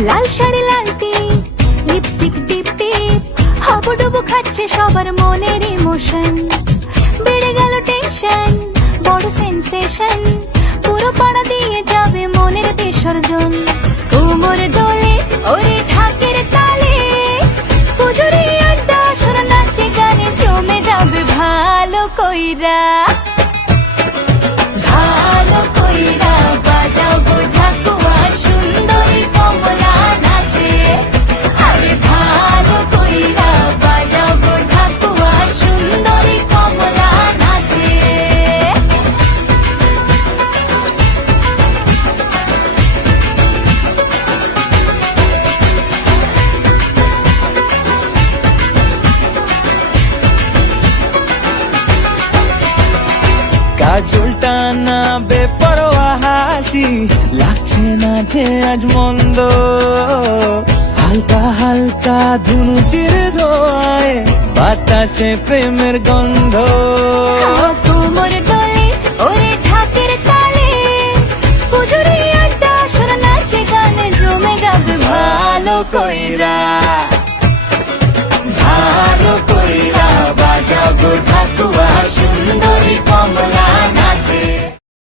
লাল শাড়ি লাল টিপ, lipstick টিপ টিপ, হাবুডুবু খাচ্ছে সবার মনের ইমোশন। বেড়ে গেল টেনশন, বড় সেন্সেশন, পুরো পাড়া দিয়ে যাবে মনের বিসর্জন। কোমর দোলে ওরে ঢাকের তালে, পুজোরে আড্ডা আসর নাচে গানে জমে যাবে ভালো কইরা। ভালো কইরা বাজাও গো ঢাকুয়া, সুন্দরী কমলা নাচে। আরে ভালো কইরা বাজাও গো ঢাকুয়া, সুন্দরী কমলা নাচে। কাজলটা না বেপরোয়া হাসি, লাগছে না যে আজ মন্দ। হালকা হালকা ধুনুচির ধোয়ায় বাতাসে প্রেমের গন্ধ। কোমর দোলে ওরে ঢাকের তালে, পুজোরে আড্ডা আসর নাচে গানে জমে যাবে ভালো কইরা।